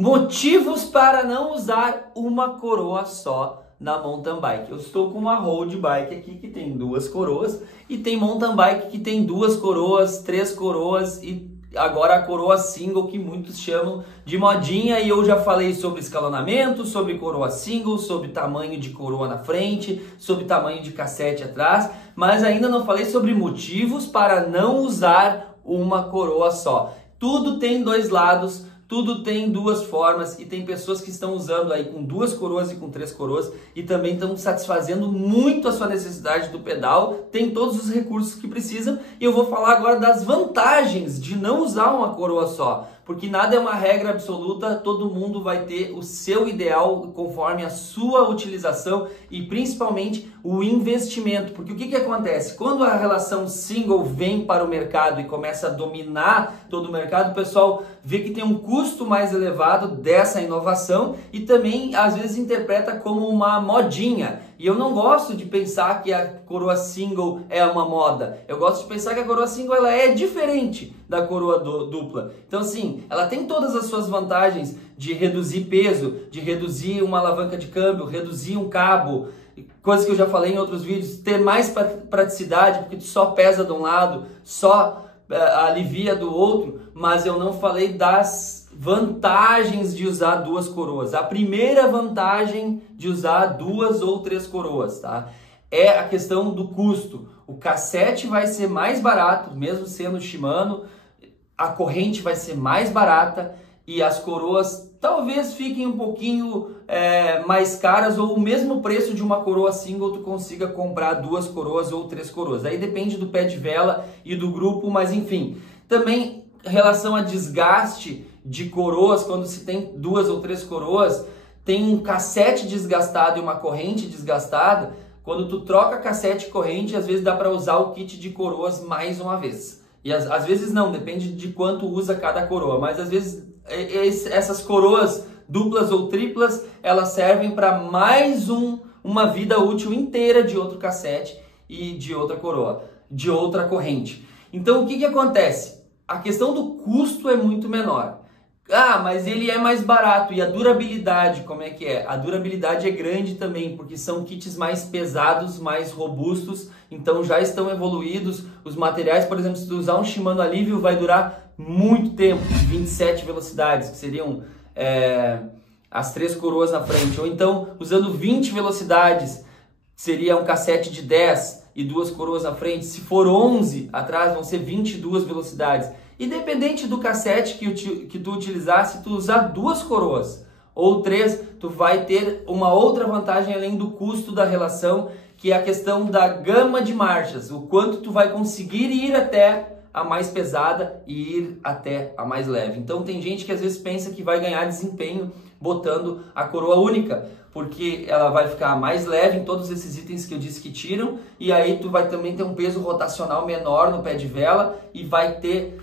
Motivos para não usar uma coroa só na mountain bike. Eu estou com uma road bike aqui que tem duas coroas e tem mountain bike que tem duas coroas, três coroas e agora a coroa single que muitos chamam de modinha. E eu já falei sobre escalonamento, sobre coroa single, sobre tamanho de coroa na frente, sobre tamanho de cassete atrás, mas ainda não falei sobre motivos para não usar uma coroa só. Tudo tem dois lados. Tudo tem duas formas e tem pessoas que estão usando aí com duas coroas e com três coroas e também estão satisfazendo muito a sua necessidade do pedal, tem todos os recursos que precisam. E eu vou falar agora das vantagens de não usar uma coroa só, porque nada é uma regra absoluta, todo mundo vai ter o seu ideal conforme a sua utilização e principalmente o investimento, porque o que acontece? Quando a relação single vem para o mercado e começa a dominar todo o mercado, o pessoal vê que tem um custo mais elevado dessa inovação e também às vezes interpreta como uma modinha. E eu não gosto de pensar que a coroa single é uma moda. Eu gosto de pensar que a coroa single ela é diferente da coroa dupla. Então assim, ela tem todas as suas vantagens de reduzir peso, de reduzir uma alavanca de câmbio, reduzir um cabo, coisas que eu já falei em outros vídeos, ter mais praticidade, porque tu só pesa de um lado, só alivia do outro, mas eu não falei das vantagens de usar duas coroas. A primeira vantagem de usar duas ou três coroas, tá? É a questão do custo. O cassete vai ser mais barato, mesmo sendo Shimano, a corrente vai ser mais barata e as coroas talvez fiquem um pouquinho mais caras ou o mesmo preço de uma coroa single tu consiga comprar duas coroas ou três coroas. Aí depende do pé de vela e do grupo, mas enfim. Também em relação a desgaste de coroas, quando se tem duas ou três coroas, tem um cassete desgastado e uma corrente desgastada. Quando tu troca cassete e corrente, às vezes dá para usar o kit de coroas mais uma vez. E às vezes não, depende de quanto usa cada coroa, mas às vezes essas coroas duplas ou triplas, elas servem para mais uma vida útil inteira de outro cassete e de outra coroa, de outra corrente. Então o que acontece? A questão do custo é muito menor. Ah, mas ele é mais barato. E a durabilidade, como é que é? A durabilidade é grande também, porque são kits mais pesados, mais robustos, então já estão evoluídos. Os materiais, por exemplo, se tu usar um Shimano Alivio, vai durar muito tempo, 27 velocidades, que seriam as três coroas na frente. Ou então, usando 20 velocidades, seria um cassete de 10 e duas coroas na frente. Se for 11 atrás, vão ser 22 velocidades. Independente do cassete que tu utilizar, se tu usar duas coroas ou três, tu vai ter uma outra vantagem além do custo da relação, que é a questão da gama de marchas, o quanto tu vai conseguir ir até a mais pesada e ir até a mais leve. Então tem gente que às vezes pensa que vai ganhar desempenho botando a coroa única, porque ela vai ficar mais leve em todos esses itens que eu disse que tiram, e aí tu vai também ter um peso rotacional menor no pé de vela e vai ter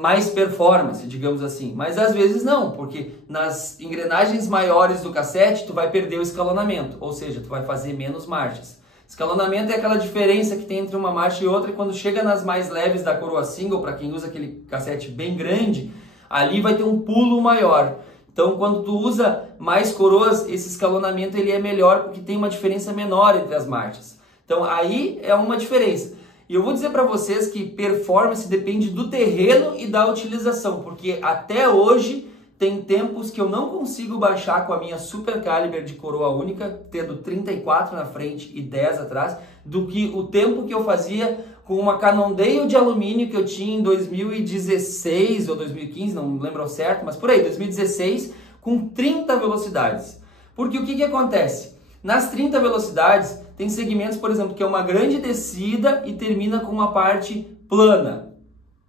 mais performance, digamos assim. Mas às vezes não, porque nas engrenagens maiores do cassete tu vai perder o escalonamento, ou seja, tu vai fazer menos marchas. Escalonamento é aquela diferença que tem entre uma marcha e outra, e quando chega nas mais leves da coroa single, para quem usa aquele cassete bem grande, ali vai ter um pulo maior. Então, quando tu usa mais coroas, esse escalonamento ele é melhor porque tem uma diferença menor entre as marchas. Então, aí é uma diferença. E eu vou dizer para vocês que performance depende do terreno e da utilização, porque até hoje tem tempos que eu não consigo baixar com a minha Super Caliber de coroa única, tendo 34 na frente e 10 atrás, do que o tempo que eu fazia com uma Cannondale de alumínio que eu tinha em 2016 ou 2015, não lembro ao certo, mas por aí, 2016, com 30 velocidades. Porque o que acontece? Nas 30 velocidades, tem segmentos, por exemplo, que é uma grande descida e termina com uma parte plana,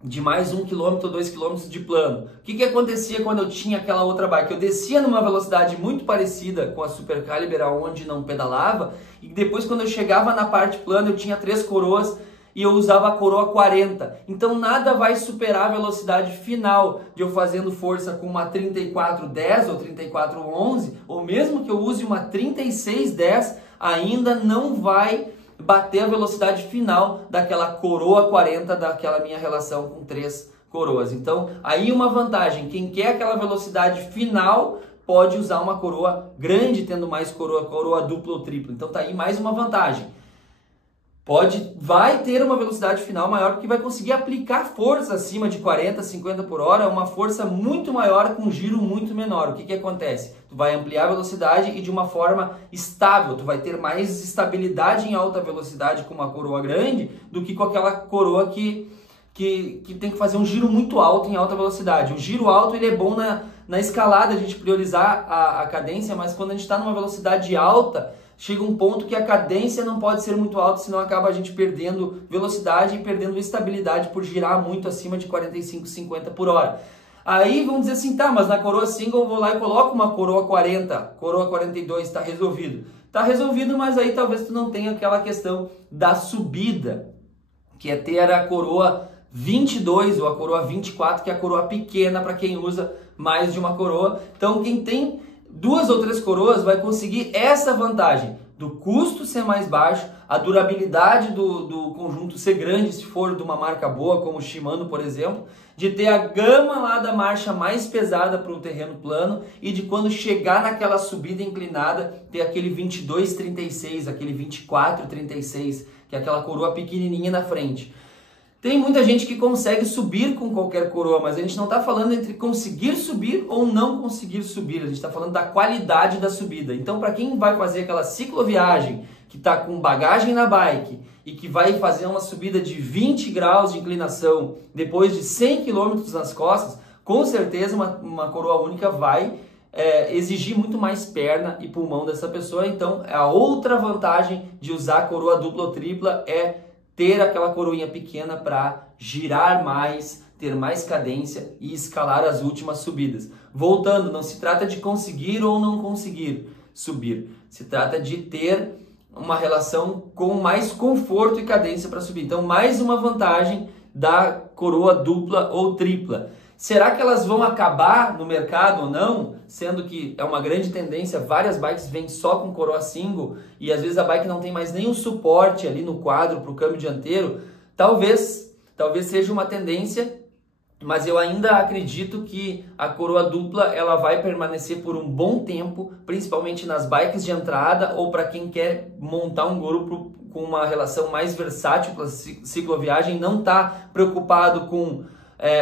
de mais 1 km ou 2 km de plano. O que acontecia quando eu tinha aquela outra bike? Eu descia numa velocidade muito parecida com a Super Caliber, onde não pedalava, e depois quando eu chegava na parte plana, eu tinha três coroas, e eu usava a coroa 40. Então nada vai superar a velocidade final de eu fazendo força com uma 3410 ou 3411, ou mesmo que eu use uma 3610, ainda não vai bater a velocidade final daquela coroa 40 daquela minha relação com três coroas. Então, aí uma vantagem, quem quer aquela velocidade final pode usar uma coroa grande, tendo mais coroa dupla ou tripla. Então tá aí mais uma vantagem. Vai ter uma velocidade final maior porque vai conseguir aplicar força acima de 40, 50 por hora, uma força muito maior com um giro muito menor. O que acontece? Tu vai ampliar a velocidade e de uma forma estável, tu vai ter mais estabilidade em alta velocidade com uma coroa grande do que com aquela coroa que tem que fazer um giro muito alto em alta velocidade. O giro alto ele é bom na escalada, a gente priorizar a cadência, mas quando a gente está numa velocidade alta, chega um ponto que a cadência não pode ser muito alta, senão acaba a gente perdendo velocidade e perdendo estabilidade por girar muito acima de 45, 50 por hora. Aí vamos dizer assim, tá, mas na coroa single eu vou lá e coloco uma coroa 40, coroa 42, está resolvido. Está resolvido, mas aí talvez tu não tenha aquela questão da subida, que é ter a coroa 22 ou a coroa 24, que é a coroa pequena para quem usa mais de uma coroa. Então quem tem 2 ou 3 coroas vai conseguir essa vantagem do custo ser mais baixo, a durabilidade do conjunto ser grande, se for de uma marca boa, como o Shimano, por exemplo, de ter a gama lá da marcha mais pesada para o terreno plano e de quando chegar naquela subida inclinada, ter aquele 22,36, aquele 24,36, que é aquela coroa pequenininha na frente. Tem muita gente que consegue subir com qualquer coroa, mas a gente não está falando entre conseguir subir ou não conseguir subir, a gente está falando da qualidade da subida. Então, para quem vai fazer aquela cicloviagem, que está com bagagem na bike e que vai fazer uma subida de 20 graus de inclinação depois de 100 km nas costas, com certeza uma coroa única vai exigir muito mais perna e pulmão dessa pessoa. Então, a outra vantagem de usar a coroa dupla ou tripla é ter aquela coroinha pequena para girar mais, ter mais cadência e escalar as últimas subidas. Voltando, não se trata de conseguir ou não conseguir subir, se trata de ter uma relação com mais conforto e cadência para subir. Então, mais uma vantagem da coroa dupla ou tripla. Será que elas vão acabar no mercado ou não? Sendo que é uma grande tendência, várias bikes vêm só com coroa single e às vezes a bike não tem mais nenhum suporte ali no quadro para o câmbio dianteiro. Talvez seja uma tendência, mas eu ainda acredito que a coroa dupla ela vai permanecer por um bom tempo, principalmente nas bikes de entrada ou para quem quer montar um grupo com uma relação mais versátil para cicloviagem, não está preocupado com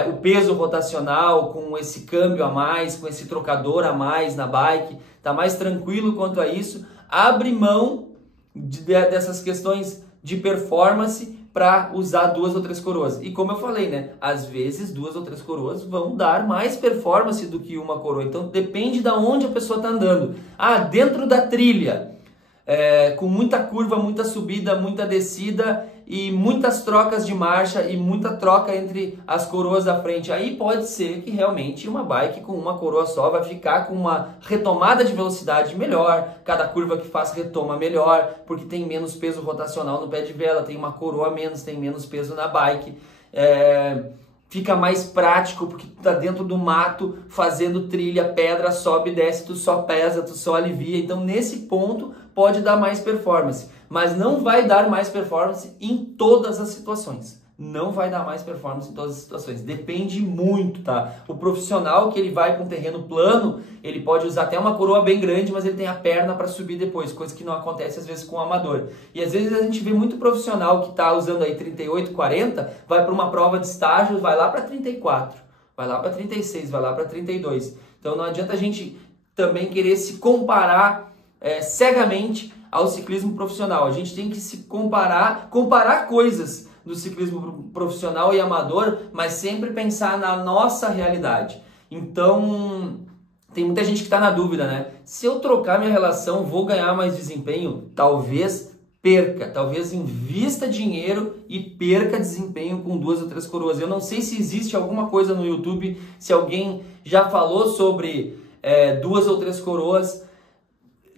o peso rotacional, com esse câmbio a mais, com esse trocador a mais na bike, tá mais tranquilo quanto a isso, abre mão dessas questões de performance para usar 2 ou 3 coroas. E como eu falei, né, às vezes 2 ou 3 coroas vão dar mais performance do que uma coroa, então depende de onde a pessoa está andando. Dentro da trilha, com muita curva, muita subida, muita descida e muitas trocas de marcha e muita troca entre as coroas da frente. Aí pode ser que realmente uma bike com uma coroa só vai ficar com uma retomada de velocidade melhor, cada curva que faz retoma melhor, porque tem menos peso rotacional no pé de vela, tem uma coroa a menos, tem menos peso na bike. Fica mais prático porque tu tá dentro do mato, fazendo trilha, pedra, sobe e desce, tu só pesa, tu só alivia. Então nesse ponto pode dar mais performance, mas não vai dar mais performance em todas as situações. Não vai dar mais performance em todas as situações. Depende muito, tá? O profissional que ele vai para um terreno plano, ele pode usar até uma coroa bem grande, mas ele tem a perna para subir depois, coisa que não acontece às vezes com o amador. E às vezes a gente vê muito profissional que está usando aí 38, 40, vai para uma prova de estágio, vai lá para 34, vai lá para 36, vai lá para 32. Então não adianta a gente também querer se comparar cegamente ao ciclismo profissional. A gente tem que se comparar coisas do ciclismo profissional e amador, mas sempre pensar na nossa realidade. Então, tem muita gente que está na dúvida, né? Se eu trocar minha relação, vou ganhar mais desempenho? Talvez perca, talvez invista dinheiro e perca desempenho com 2 ou 3 coroas. Eu não sei se existe alguma coisa no YouTube, se alguém já falou sobre 2 ou 3 coroas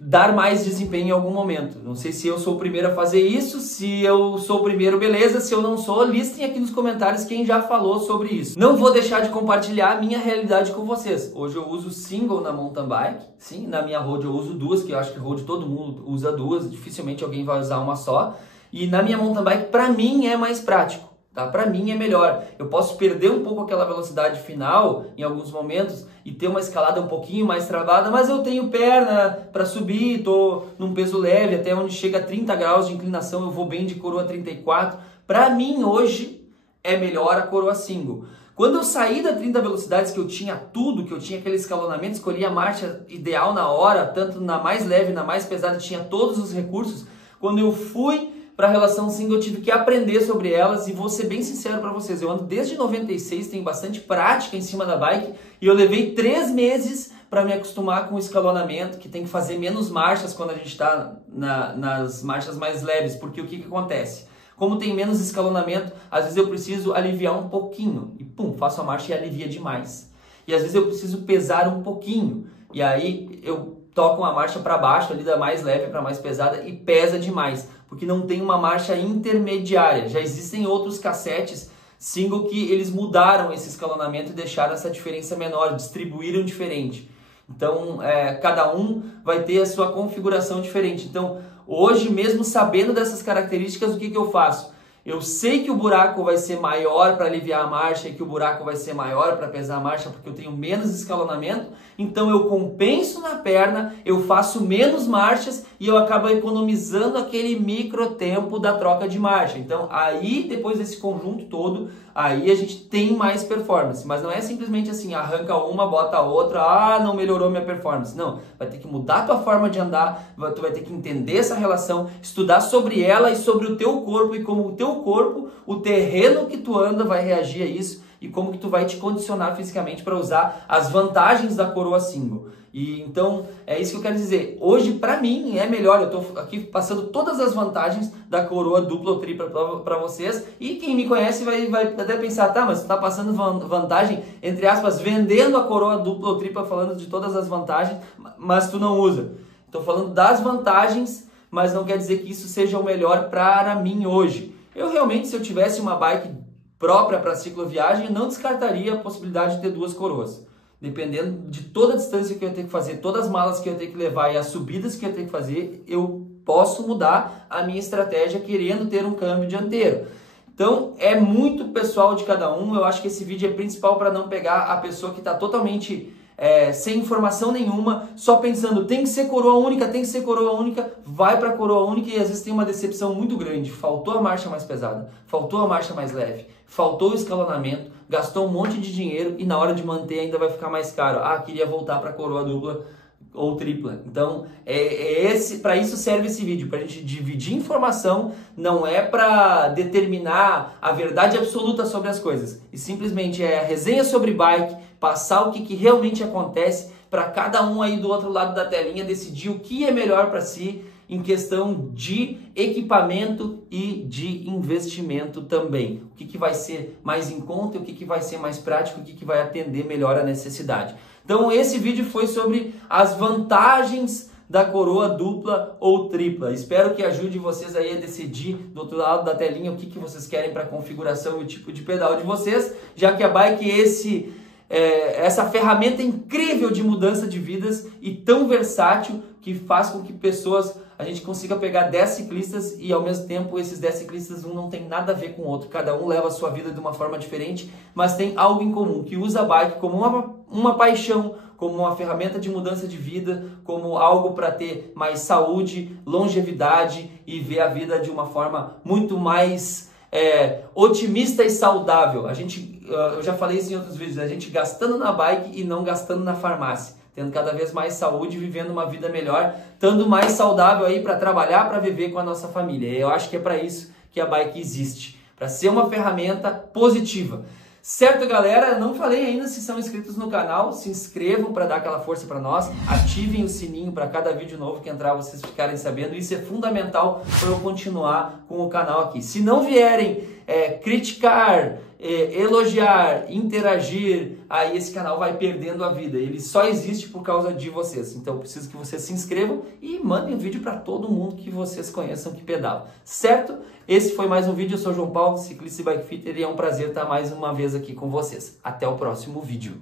dar mais desempenho em algum momento. Não sei se eu sou o primeiro a fazer isso, se eu sou o primeiro, beleza, se eu não sou, listem aqui nos comentários quem já falou sobre isso. Não vou deixar de compartilhar a minha realidade com vocês. Hoje eu uso single na mountain bike, sim, na minha road eu uso 2, que eu acho que road todo mundo usa 2, dificilmente alguém vai usar uma só. E na minha mountain bike, para mim, é mais prático. Tá? Para mim é melhor. Eu posso perder um pouco aquela velocidade final em alguns momentos e ter uma escalada um pouquinho mais travada, mas eu tenho perna para subir, tô num peso leve, até onde chega a 30 graus de inclinação, eu vou bem de coroa 34. Para mim hoje é melhor a coroa single. Quando eu saí da 30 velocidades, que eu tinha tudo, que eu tinha aquele escalonamento, escolhi a marcha ideal na hora, tanto na mais leve, na mais pesada, tinha todos os recursos. Quando eu fui para a relação single, eu tive que aprender sobre elas e vou ser bem sincero para vocês, eu ando desde 96, tenho bastante prática em cima da bike e eu levei 3 meses para me acostumar com o escalonamento, que tem que fazer menos marchas quando a gente está nas marchas mais leves, porque o que acontece? Como tem menos escalonamento, às vezes eu preciso aliviar um pouquinho e pum, faço a marcha e alivia demais. E às vezes eu preciso pesar um pouquinho e aí eu toco uma marcha para baixo, ali da mais leve para mais pesada e pesa demais, porque não tem uma marcha intermediária. Já existem outros cassetes single que eles mudaram esse escalonamento e deixaram essa diferença menor, distribuíram diferente. Então, cada um vai ter a sua configuração diferente. Então, hoje, mesmo sabendo dessas características, o que eu faço? Eu sei que o buraco vai ser maior para aliviar a marcha e que o buraco vai ser maior para pesar a marcha porque eu tenho menos escalonamento, então eu compenso na perna, eu faço menos marchas e eu acabo economizando aquele micro tempo da troca de marcha. Então aí, depois desse conjunto todo, aí a gente tem mais performance, mas não é simplesmente assim, arranca uma, bota a outra, não melhorou minha performance. Não, vai ter que mudar a tua forma de andar, tu vai ter que entender essa relação, estudar sobre ela e sobre o teu corpo e como o teu corpo, o terreno que tu anda vai reagir a isso e como que tu vai te condicionar fisicamente para usar as vantagens da coroa single. E então é isso que eu quero dizer. Hoje para mim é melhor, eu estou aqui passando todas as vantagens da coroa dupla ou tripla para vocês e quem me conhece vai até pensar, tá, mas tu tá passando vantagem, entre aspas, vendendo a coroa dupla ou tripla, falando de todas as vantagens, mas tu não usa. Estou falando das vantagens, mas não quer dizer que isso seja o melhor para mim hoje. Eu realmente, se eu tivesse uma bike própria para cicloviagem, não descartaria a possibilidade de ter 2 coroas. Dependendo de toda a distância que eu tenho que fazer, todas as malas que eu tenho que levar e as subidas que eu tenho que fazer, eu posso mudar a minha estratégia querendo ter um câmbio dianteiro. Então, é muito pessoal de cada um. Eu acho que esse vídeo é principal para não pegar a pessoa que está totalmente sem informação nenhuma, só pensando, tem que ser coroa única, tem que ser coroa única, vai para coroa única e às vezes tem uma decepção muito grande. Faltou a marcha mais pesada, faltou a marcha mais leve, faltou o escalonamento, gastou um monte de dinheiro e na hora de manter ainda vai ficar mais caro. Ah, queria voltar para coroa dupla ou tripla. Então, para isso serve esse vídeo, para a gente dividir informação, não é para determinar a verdade absoluta sobre as coisas. E simplesmente é a resenha sobre bike, passar o que realmente acontece para cada um aí do outro lado da telinha decidir o que é melhor para si em questão de equipamento e de investimento também. O que vai ser mais em conta, o que vai ser mais prático, o que vai atender melhor a necessidade. Então esse vídeo foi sobre as vantagens da coroa dupla ou tripla. Espero que ajude vocês aí a decidir do outro lado da telinha o que vocês querem para a configuração e o tipo de pedal de vocês, já que a bike essa ferramenta incrível de mudança de vidas e tão versátil que faz com que a gente consiga pegar 10 ciclistas e ao mesmo tempo esses 10 ciclistas não tem nada a ver com o outro, cada um leva a sua vida de uma forma diferente, mas tem algo em comum, que usa a bike como uma paixão, como uma ferramenta de mudança de vida, como algo para ter mais saúde, longevidade e ver a vida de uma forma muito mais otimista e saudável. Eu já falei isso em outros vídeos, a gente gastando na bike e não gastando na farmácia, tendo cada vez mais saúde, vivendo uma vida melhor, estando mais saudável aí para trabalhar, para viver com a nossa família. Eu acho que é para isso que a bike existe, para ser uma ferramenta positiva. Certo, galera? Não falei ainda se são inscritos no canal, se inscrevam para dar aquela força para nós, ativem o sininho para cada vídeo novo que entrar vocês ficarem sabendo, isso é fundamental para eu continuar com o canal aqui. Se não vierem criticar, elogiar, interagir, aí esse canal vai perdendo a vida, ele só existe por causa de vocês, então eu preciso que vocês se inscrevam e mandem o vídeo para todo mundo que vocês conheçam que pedala, certo? Esse foi mais um vídeo, eu sou o João Paulo, ciclista e bike fitter, e é um prazer estar mais uma vez aqui com vocês. Até o próximo vídeo.